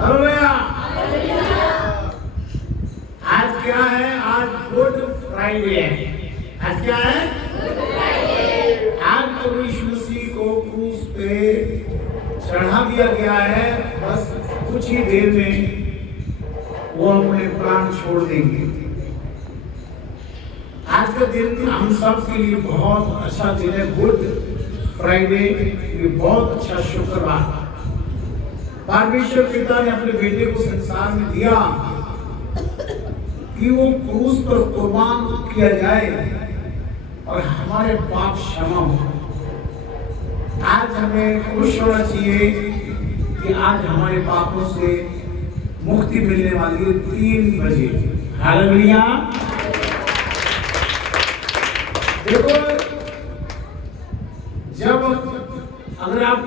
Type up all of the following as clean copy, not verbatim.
Hallelujah. आज क्या है? आज गुड फ्राइडे है। आज क्या है? आज प्रभु यीशु मसीह को क्रूस पे चढ़ा दिया गया है। बस कुछ ही देर में वो अपने प्राण छोड़ देंगे। आज का दिन हम सब के लिए बहुत अच्छा दिन है। गुड फ्राइडे, ये बहुत अच्छा शुक्रवार। परमेश्वर पिता ने अपने बेटे को संसार में दिया कि वो क्रूस पर कुर्बान किया जाए और हमारे पाप क्षमा हो। आज हमें खुश होना चाहिए कि आज हमारे पापों से मुक्ति मिलने वाली है 3 बजे। हालेलुया। देखो, जब अगर आप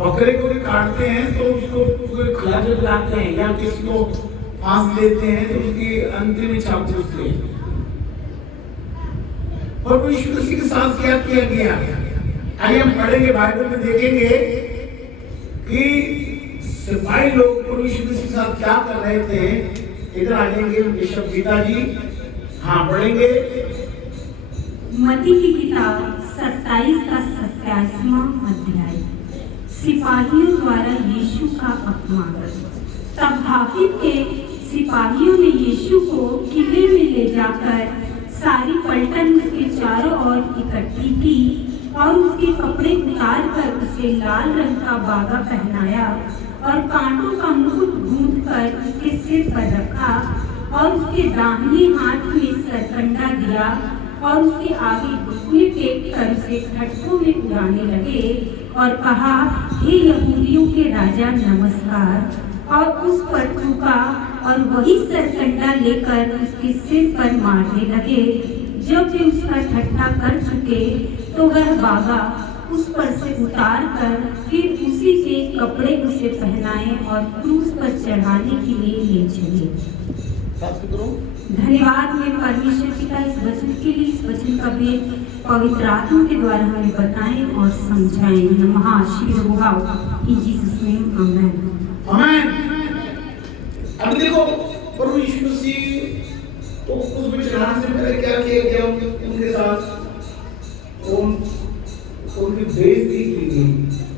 बकरे को भी काटते हैं तो उसको खिला के लाते हैं या किसी को फांस देते हैं तो उसकी अंतिम इच्छा पूछते हैं। और यीशु मसीह के साथ क्या किया गया? आइए हम पढ़ेंगे, बाइबल में देखेंगे कि सिपाही लोग प्रभु यीशु मसीह के साथ क्या कर रहे थे। इधर आ जाएंगे बिशप गीता जी। हाँ, पढ़ेंगे मत्ती की किताब 27 का 27वां अध्याय। सिपाहियों द्वारा यीशु का अपमान। तब हाकिम के सिपाहियों ने यीशु को किले में ले जाकर सारी पलटन उसके चारों ओर इकट्ठी की और उसके कपड़े उतार कर उसे लाल रंग का बागा पहनाया और कांटों का मुकुट गूंथ कर उसके सिर पर रखा और उसके दाहिने हाथ में सरकंडा दिया और उसके आगे घुटने टेक कर उसे खटकों में उड़ाने लगे और कहा, हे यहूदियों के राजा नमस्कार, और उस पर थूका और वही सरकंडा लेकर उसके सिर पर मारने लगे। जब वे उसका ठट्ठा कर चुके तो वह बागा उस पर से उतार कर फिर उसी के कपड़े उसे पहनाए और क्रूस पर चढ़ाने के लिए ले चले। धन्यवाद में परमेश्वर पिता इस वचन के लिए, इस वचन का भेद पवित्र आत्मा के द्वारा हमें बताएं और समझाएं। महाशिव होगा इन जीसस नेम, आमीन। आमीन। अब देखो, प्रभु यीशु मसीह तो उस पे चढ़ाने से पहले क्या किया गया उनके साथ? उनकी बेइज्जती की गई,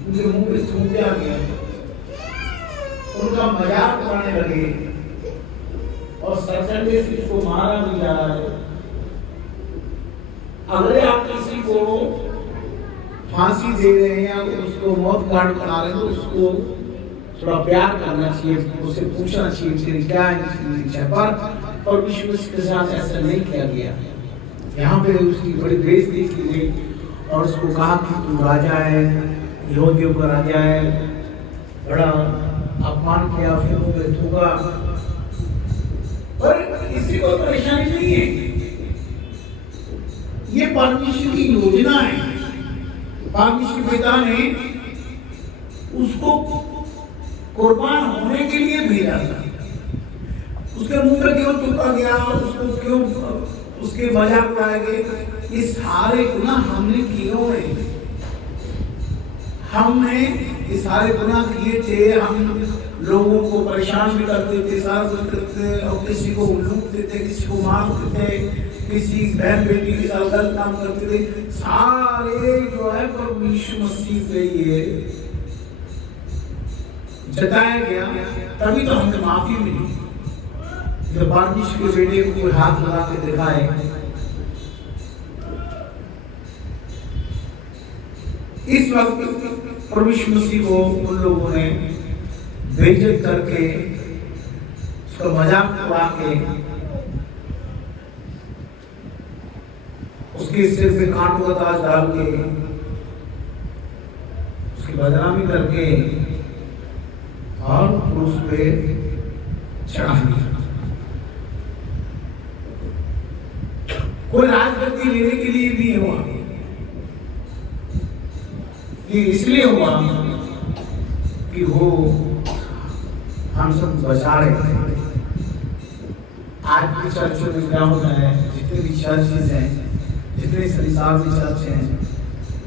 उनके मुंह पे थूका गया, उनका मजाक उड़ाने लगे और सरकंडे से उसको मारा भी जा रहा है। अगर आप किसी को फांसी दे रहे हैं या उसको मौत घाट बना रहे हैं तो उसको थोड़ा प्यार करना चाहिए, उससे पूछना चाहिए कि क्या है पर यीशु मसीह के साथ ऐसा नहीं किया गया। यहाँ पे उसकी बड़ी बेइज्जती की गई और उसको कहा कि तू राजा है, यहूदियों का राजा है। बड़ा अपमान किया, फिर उसे थूका। पर किसी को परेशानी नहीं है, ये परमेश्वर की योजना है। परमेश्वर पिता ने उसको कुर्बान होने के लिए भेजा था। उसके मुंह पे क्यों थूका गया, उसको क्यों उसके मजाक उड़ाए गए? ये सारे गुनाह हमने किए हुए, हमने ये सारे गुनाह किए थे। हम लोगों को परेशान भी करते थे, सारा कुछ करते और किसी को लूटते थे, किसी को मारते थे, किसी बहन बेटी के साथ गलत काम करते थे। सारे जो है प्रभु यीशु मसीह पे ये जताया गया, तभी तो हमें माफी मिली। जब परमेश्वर के बेटे को कोई हाथ लगा के दिखाए, इस वक्त प्रभु यीशु मसीह को उन लोगों ने बेइज्जत करके, उसका मजाक उड़ा के, उसके सिर पे कांटों का ताज डाल के, उसकी बदनामी करके और क्रूस पे चढ़ा दिया। कोई राजगद्दी लेने के लिए नहीं हुआ, ये इसलिए हुआ कि वो हम सब बचा रहे थे। आज भी चर्चों में क्या होता है, जितने भी चर्चेज हैं, जितने संसार के चर्च हैं,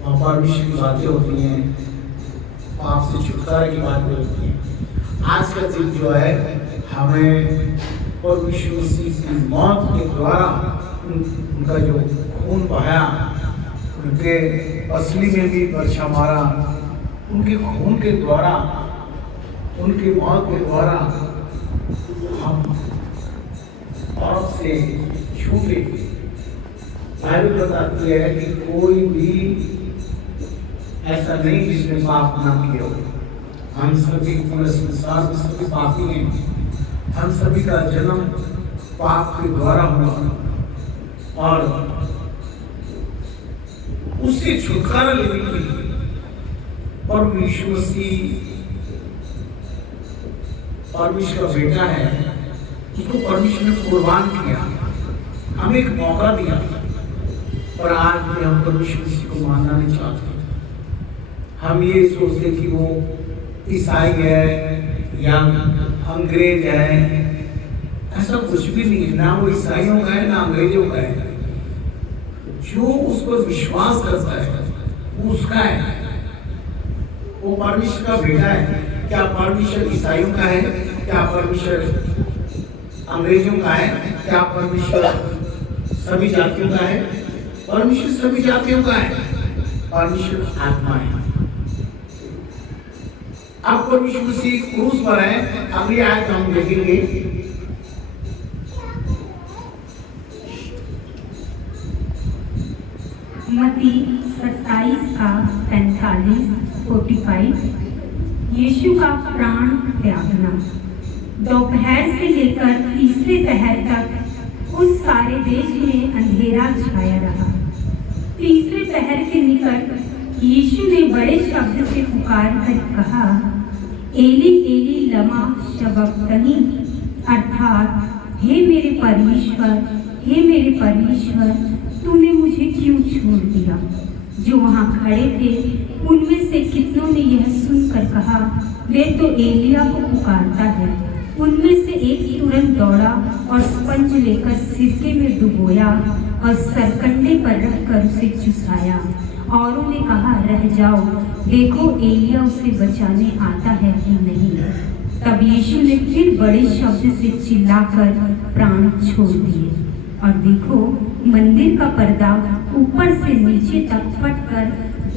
वहाँ परमेश्वर की बातें होती हैं, पाप से छुटकारे की बातें होती हैं। आज का दिन जो है हमें प्रभु यीशु मसीह की मौत के द्वारा उनका जो खून बहाया, उनके असली में भी पर्चा मारा, उनके खून के द्वारा, उनकी मौत के द्वारा हम पाप से छूटे। बाइबल बताती है कि कोई भी ऐसा नहीं जिसने पाप ना किया हो। हम सभी पूरे संसार में सभी पापी हैं। हम सभी का जन्म पाप के द्वारा हुआ और उससे छुटकारा लेने के लिए प्रभु यीशु मसीह परमेश्वर का बेटा है, उसको परमेश्वर ने कुर्बान किया, हमें एक मौका दिया। पर आज भी हम परमेश्वर मसीह को मानना नहीं चाहते। हम ये सोचते कि वो ईसाई है या अंग्रेज है। ऐसा कुछ भी नहीं है, ना वो ईसाइयों का है ना अंग्रेजों का है। जो उस पर विश्वास करता है वो उसका है, वो परमेश्वर का बेटा है। क्या परमेश्वर ईसाइयों का है? क्या परमेश्वर अंग्रेजों का है? क्या परमेश्वर सभी जातियों का है? परमेश्वर सभी जातियों का है। परमेश्वर आत्मा है। अब परमेश्वर मसीह क्रूस पर है। अगली आयत हम देखेंगे। मत्ती 27 का 45 यीशु का प्राण त्यागना। दोपहर से लेकर तीसरे पहर तक उस सारे देश में अंधेरा छाया रहा। तीसरे पहर के निकट यीशु ने बड़े शब्द से पुकार कर कहा, एली एली लमा शबक्तनी, अर्थात हे मेरे परमेश्वर, तूने मुझे क्यों छोड़ दिया। जो वहाँ खड़े थे उनमें से कितनों ने यह सुनकर कहा, वे तो एलिया को पुकारता है। उनमें से एक तुरंत दौड़ा और स्पंज लेकर सिरके में डुबोया और सरकंडे पर रखकर उसे चुसाया। औरों ने कहा, रह जाओ, देखो एलिया उसे बचाने आता है कि नहीं। तब यीशु ने फिर बड़े शब्द से चिल्लाकर प्राण छोड़ दिए। और देखो, मंदिर का पर्दा ऊपर से नीचे तक फटकर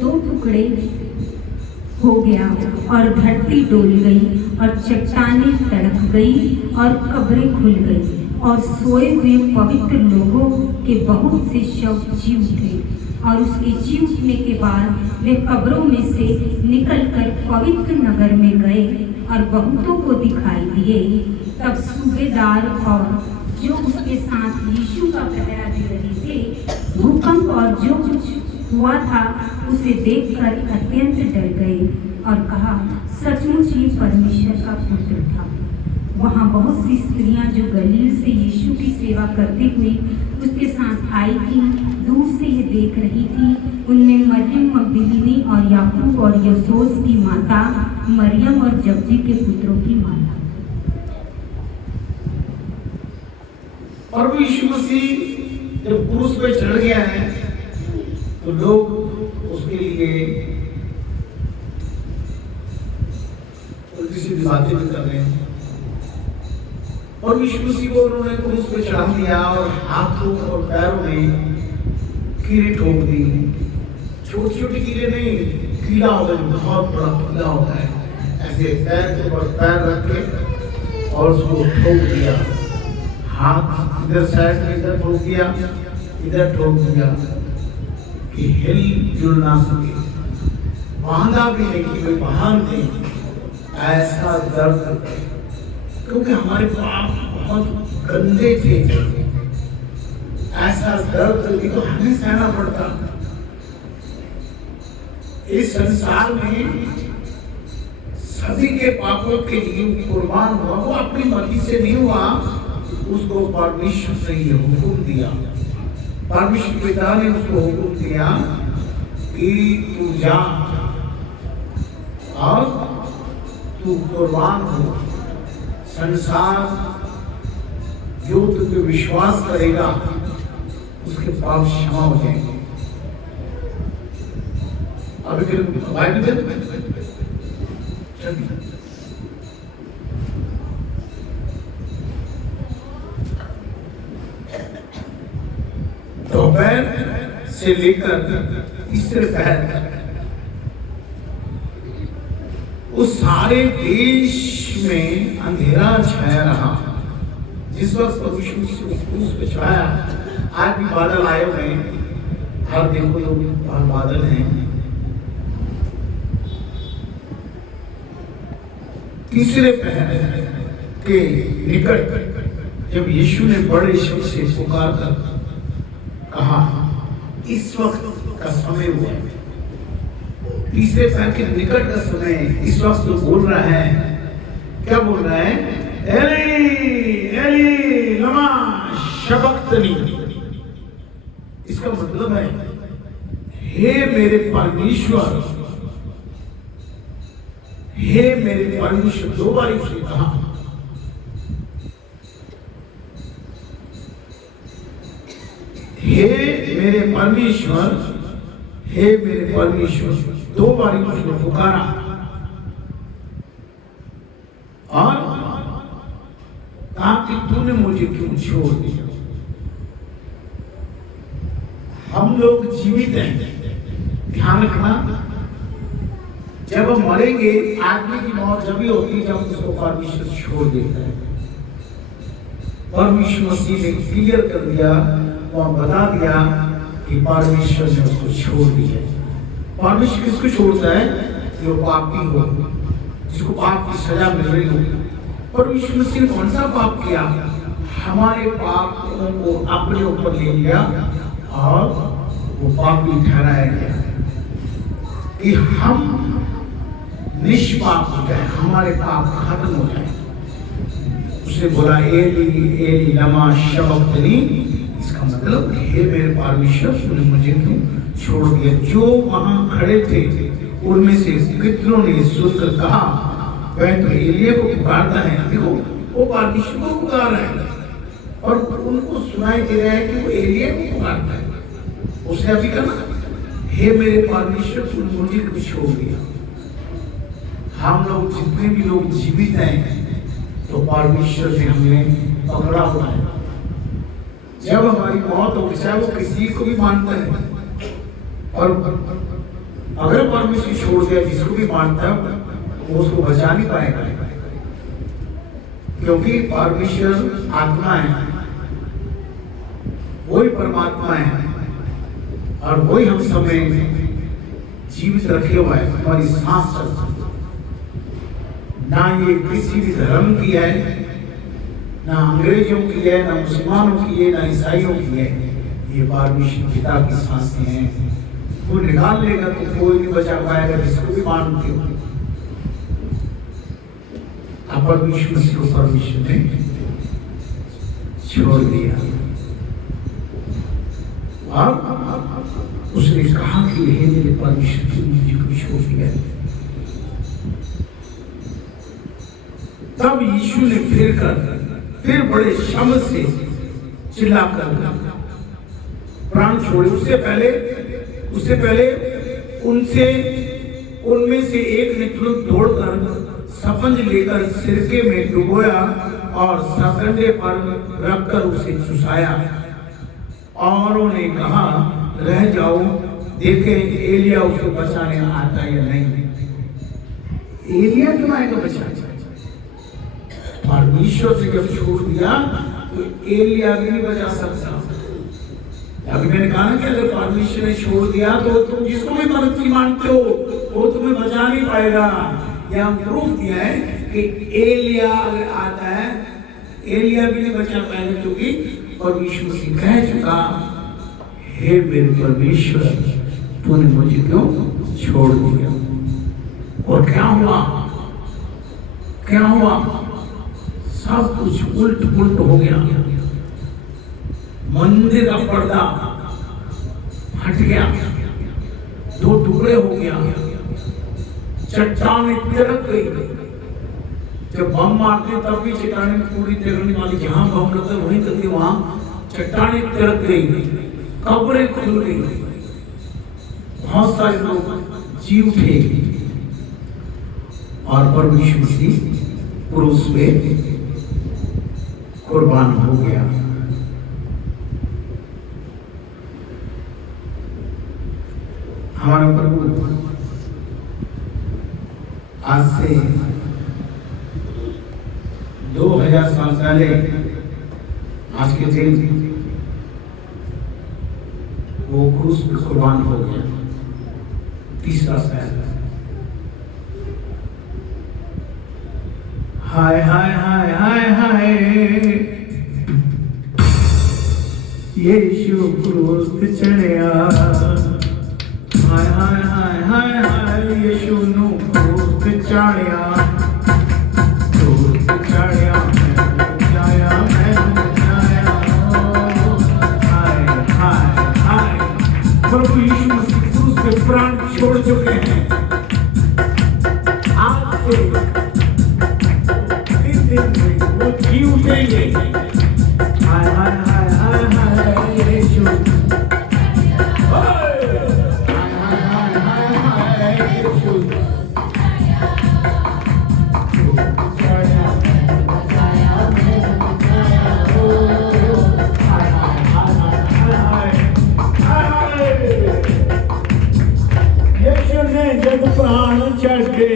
2 टुकड़े हो गया और धरती डोल गई और चट्टानें तड़क गई और कब्रें खुल गई और सोए हुए पवित्र लोगों के बहुत से शव जी उठे। और उसके जी उठने के बाद वे कब्रों में से निकलकर पवित्र नगर में गए और बहुतों को दिखाई दिए। तब सूबेदार और जो उसके साथ यीशु का पहरा दे रहे थे, भूकंप और जो कुछ हुआ था उसे देखकर अत्यंत डर गए और कहा, सचमुच ये परमेश्वर का पुत्र था। वहाँ बहुत सी स्त्रियां जो गलील से यीशु की सेवा करते हुए उसके साथ आई थी, दूर से ये देख रही थी। उनमें मरियम मगदलीनी और याकूब और योसेस की माता, मरियम और जब्दी के पुत्रों की माता। प्रभु यीशु मसीह जब क्रूस पे चढ़ गया है तो लोग उसके लिए उल्टी सीधी बातें भी कर रहे हैं। और यीशु मसीह को उन्होंने क्रूस पे चढ़ा दिया और हाथों और पैरों में कीड़े ठोक दी। छोटी छोटी कीड़े नहीं, कीड़ा होता है, बहुत बड़ा कीड़ा होता है। ऐसे पैर के ऊपर पैर रख के और उसको ठोक दिया। हाथ इधर साइड में इधर ठोक दिया, इधर ठोक दिया कि हिल जुल ना सके। बांधा भी नहीं कि कोई बांध नहीं। ऐसा दर्द, क्योंकि हमारे पाप बहुत गंदे थे। ऐसा दर्द भी तो हमें सहना पड़ता। इस संसार में सभी के पापों के लिए कुर्बान हुआ। वो अपनी मर्जी से नहीं हुआ, उसको परमेश्वर ने ये हुक्म दिया। परमेश्वर पिता ने उसको हुक्म दिया कि तू जा और तू कुर्बान हो। संसार जो तुम पे विश्वास करेगा उसके पाप क्षमा हो जाएंगे। अभी बाइबल दोपहर से लेकर तीसरे पहर तक उस सारे देश में अंधेरा छाया रहा। जिस वक्त प्रभु यीशु क्रूस पे चढ़ाया, आज भी बादल आए हुए हैं, हर देखो लोग बादल हैं। तीसरे पहर के निकट जब यीशु ने बड़े शब्द से पुकार कर कहा, इस वक्त का समय हुआ है। तीसरे पहर के निकट का समय, इस वक्त तो बोल रहा है, क्या बोल रहा है? एली एली लमा शबक्तनी। इसका मतलब है, हे मेरे परमेश्वर, हे मेरे परमेश्वर। दो बार उसने कहा। हे मेरे परमेश्वर, हे मेरे परमेश्वर, दो बार उसने पुकारा। और कहा कि तूने मुझे क्यों छोड़ दिया? हम लोग जीवित हैं, ध्यान रखना। जब हम मरेंगे, आदमी की मौत जब ही होती है जब उसको परमेश्वर छोड़ देता है। परमेश्वर मसीह ने क्लियर कर दिया, वहां बता दिया कि परमेश्वर ने उसको छोड़ दिया। परमेश्वर किसको छोड़ता है? जो पापी हो, जिसको पाप की सजा मिल रही हो। परमेश्वर मसीह ने कौन सा पाप किया? हमारे पापों को अपने ऊपर ले लिया और वो पापी ठहराया गया कि हम निष्पाप हो जाए, हमारे पाप खत्म हो जाए। उसने बोला, एली एली लमा शबक्तनी। इसका मतलब, हे मेरे परमेश्वर, तूने मुझे क्यों छोड़ दिया? जो वहां खड़े थे उनमें से कितनों ने सुनकर कहा, वह तो एलिया को पुकारता है। देखो, वो परमेश्वर को पुकार रहा है और उनको सुनाई दे रहा है कि वो एलिया को पुकारता है। उसने अभी कहा, हे मेरे परमेश्वर, तूने मुझे क्यों छोड़ दिया? हम लोग जितने भी लोग जीवित हैं, तो परमेश्वर ने हमें पकड़ा हुआ है। जब हमारी मौत हो, चाहे वो किसी को भी मानता है, और अगर परमेश्वर छोड़ दिया, जिसको भी मानता है वो उसको बचा नहीं पाएगा, क्योंकि परमेश्वर आत्मा है, वही परमात्मा है और वही हम समय जीवित रखे हुआ है। हमारी सांस चलती, ना ये किसी भी धर्म की है, ना अंग्रेजों की है, ना मुसलमानों की है, ना ईसाइयों की है। ये परमेश्वर पिता की सांसें हैं। वो निकाल लेगा तो कोई नहीं बचा पाएगा, जिसको भी मानते हो। परमेश्वर को परमेश्वर ने छोड़ दिया। अब उसने कहा कि हे मेरे परमेश्वर, तूने मुझे क्यों छोड़ दिया? तब यीशु ने फिर बड़े शब्द से चिल्लाकर प्राण छोड़े। उससे पहले उनमें से एक ने तुरंत दौड़कर सपंज लेकर सिरके में डुबोया और सरकंडे पर रखकर उसे चुसाया। और उन्होंने कहा, रह जाओ, देखें एलिया उसे बचाने आता है या नहीं। एलिया क्यों आएगा बचाने? परमेश्वर ने जब छोड़ दिया तो एलिया भी नहीं बचा सकता। अभी मैंने कहा ना कि अगर परमेश्वर ने छोड़ दिया तो तुम जिसको भी मदद की मानते हो वो तुम्हें बचा नहीं पाएगा। यहाँ प्रूफ दिया है कि एलिया अगर आता है, एलिया भी नहीं बचा पाएगा, क्योंकि परमेश्वर से कह चुका, हे मेरे परमेश्वर, तूने मुझे क्यों छोड़ दिया? और क्या हुआ? सब कुछ उल्ट पुल्ट हो गया। मंदिर का पर्दा हट गया, दो टुकड़े हो गया, चट्टानें तिलक गई। जब बम मारते तब भी चट्टानें पूरी तिलकने वाली, जहां बम लगता वहीं तक वहां चट्टानें तिलक गई, कब्रें खुल गई, बहुत सारे लोग जी उठे और परमेश्वर मसीह क्रूस पे कुर्बान हो गया। हमारा प्रभु आज से 2000 साल पहले आज के दिन वो क्रूस पे कुर्बान हो गया। तीसरा पहला हाय हाय हाय हाय हाय यीशु क्रूस पे चढ़िया। हाय हाय हाय हाय हाय यीशु नु क्रूस पे चढ़िया। क्रूस पे चढ़िया मैं जाया हाय हाय हाय। प्रभु यीशु मसीह क्रूस पे प्राण छोड़ चुके हैं। आज से 3 दिन में वो जी उठेंगे। हाय हाय हाय हाय हाय यीशु। हाय हाय हाय हाय हाय यीशु। यीशु ने जब प्राण छड़े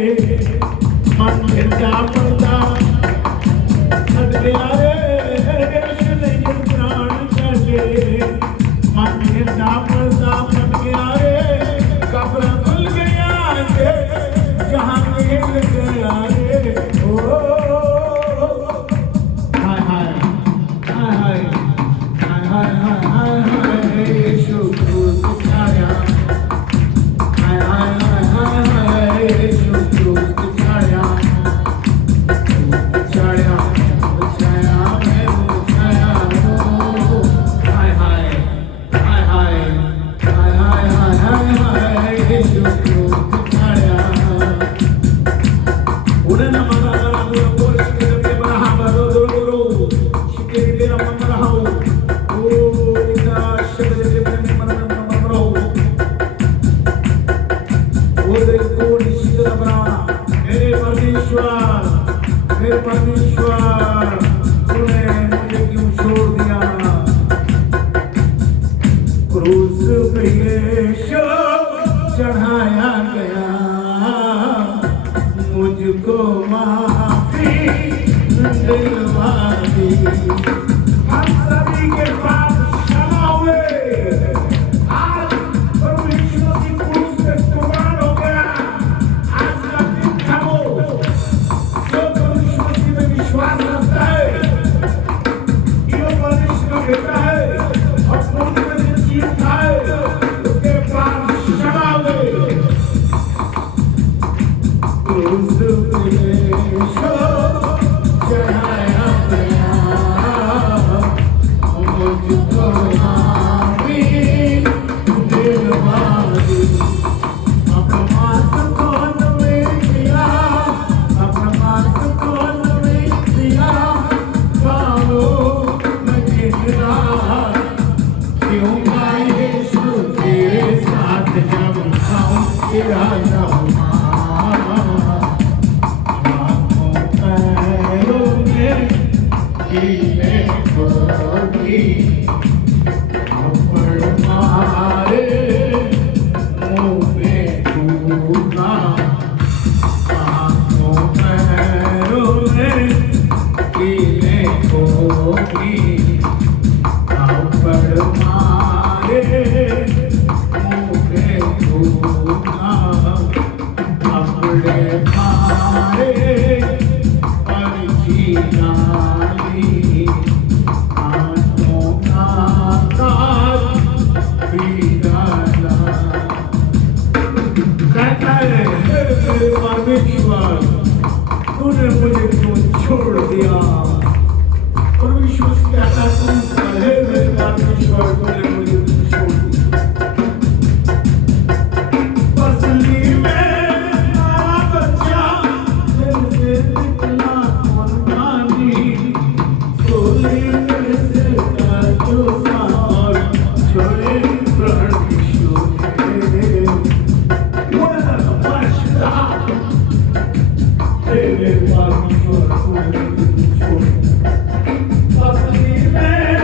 मन झंडा पड़ता छड़ गया रे। यीशु ने जब प्राण छड़े मन झंडा पड़ता छड़ गया रे। कब्र खुल गया रे जहां मिल गया रे। ओ हाय हाय हाय हाय हाय हाय हाय हाय यीशु क्रूस पे चढ़ा। हाय हाय हाय हाय हाय यीशु क्रूस पे चढ़ा। चढ़ा बचाया मैं बचाया। हाय हाय हाय हाय हाय हाय हाय हाय हाय यीशु क्रूस पे चढ़ा। उन्हें मरा मरा बोल के दे बना बरो दो शिके दे मरा हो। ओ इदा शब्द दे बने मरा हो। वो दे को निश्चित बना मेरे परमेश्वर तूने मुझे क्यों छोड़ दिया। क्रूस पे यीशु चढ़ाया गया। मुझको माफी दिलवा दी। हम सभी के पाप क्षमा हुए। आज प्रभु यीशु मसीह क्रूस पे कुर्बान हो गया। आज का दिन थमो। जो प्रभु यीशु मसीह में विश्वास रखता है यो परमेश्वर का बेटा है और पूर्ण में जीता है उसके पाप क्षमा हुए। क्रूस पे यीशु चढ़ाया गया। मुझको माफी दिलवा दी। अपना मांस कौन में दिया। अपना मांस कौन में दिया। पाओ मैं जिंदा क्यों गाए यीशु तेरे साथ जब खाऊं तेरा नाम। तूने मुझे क्यों छोड़ दिया। और विश्वास कहता तुम मेरे परमेश्वर तूने मुझे क्यों छोड़ दिया। पसली में हमारा बच्चा दिल से निकला कौन जानी। सोली में से जो साल छोड़े प्राण यीशु ने। What a much तेरे परमेश्वर को छोड़। पसली में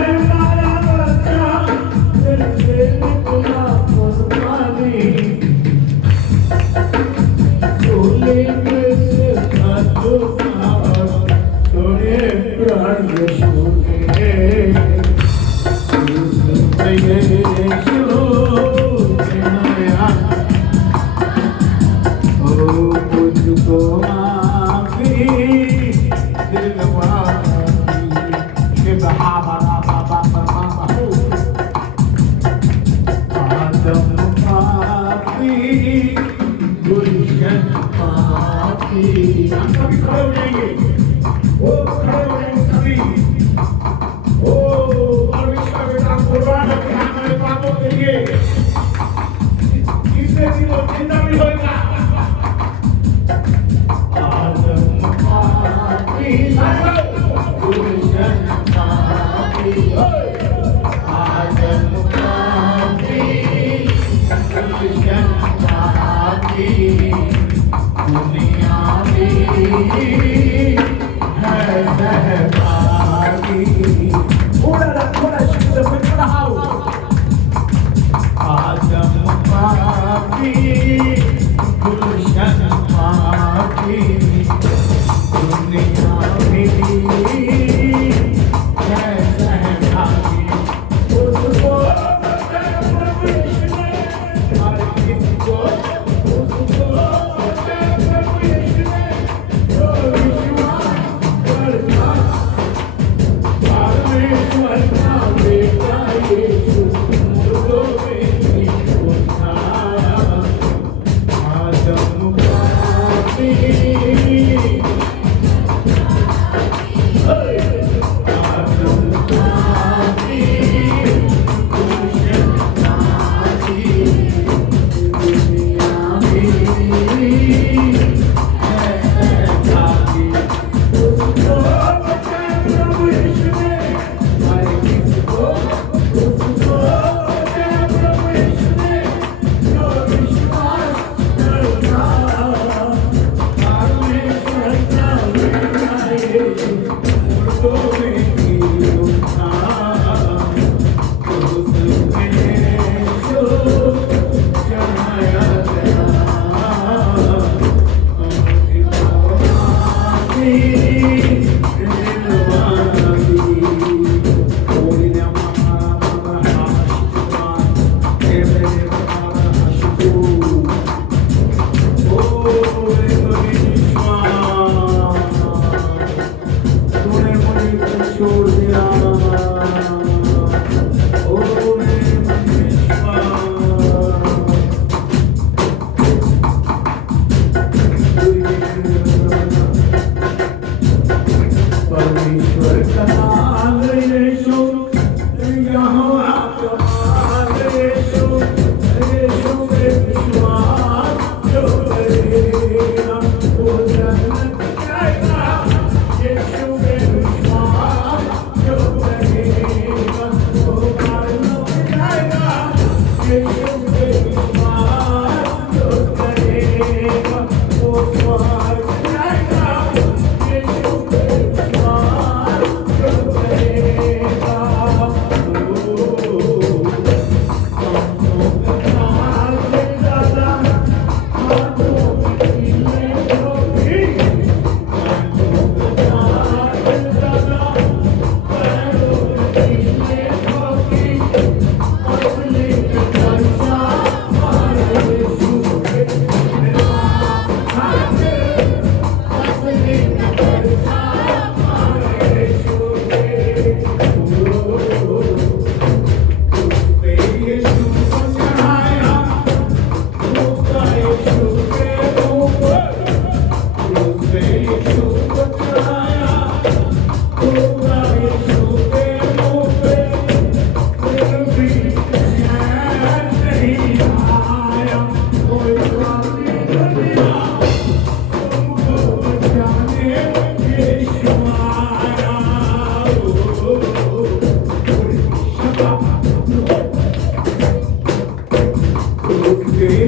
है सहभागी। थोड़ा शब्द में पढ़ाओ। आदम पापी गुलशन पापी दुनिया मिली है सहभागी। उसको हर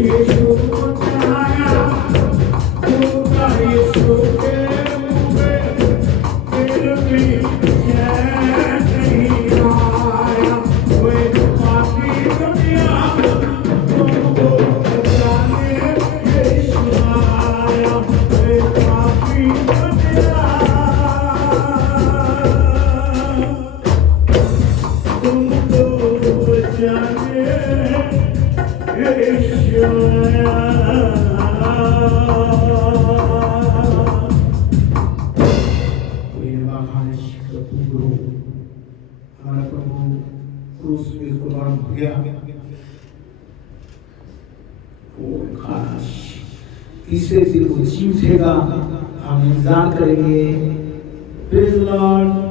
किसको उसको हमारा प्रभु क्रूस पे कुर्बान हो गया। वो खाना तीसरे दिन वो जी उठेगा, हम इंतजार करेंगे। Praise the Lord.